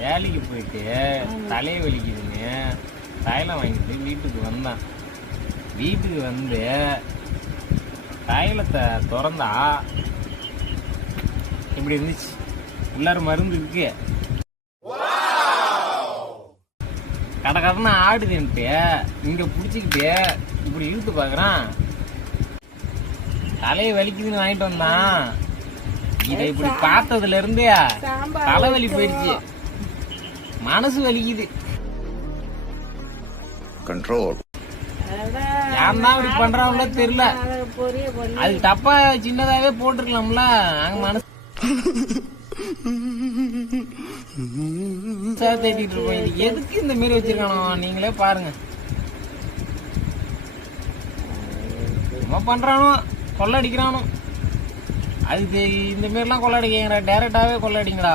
வேலைக்கு போயிட்டு தலையை வலிக்குதுன்னு தைலம் வாங்கிட்டு வீட்டுக்கு வந்தான். வீட்டுக்கு வந்து தைலத்தை திறந்தா இப்படி இருந்துச்சு. உள்ளார மருந்து இருக்கு. கடன்னு ஆடுதுன்ட்டு இங்க புடிச்சுக்கிட்டு இப்படி இழுத்து பாக்குறான். தலையை வலிக்குதுன்னு வாங்கிட்டு வந்தான். இதை இப்படி பார்த்ததுல இருந்து தலைவலி போயிடுச்சு. மனசு வலிக்குது. கண்ட்ரோல் யாருன்னா இப்படி பண்றாங்களோ தெரியல. அது தப்பா சின்னதாவே போட்டிருக்கலாம்ல. அங்க மனசு தேட்டிட்டு இருப்போம். எதுக்கு இந்த மாரி வச்சிருக்கானோ நீங்களே பாருங்க. சும்மா பண்றானோ, கொள்ளடிக்கிறானோ. அதுக்கு இந்த மாரிலாம் கொள்ளடிக்கிறா. டைரக்டாவே கொள்ளடிங்கடா.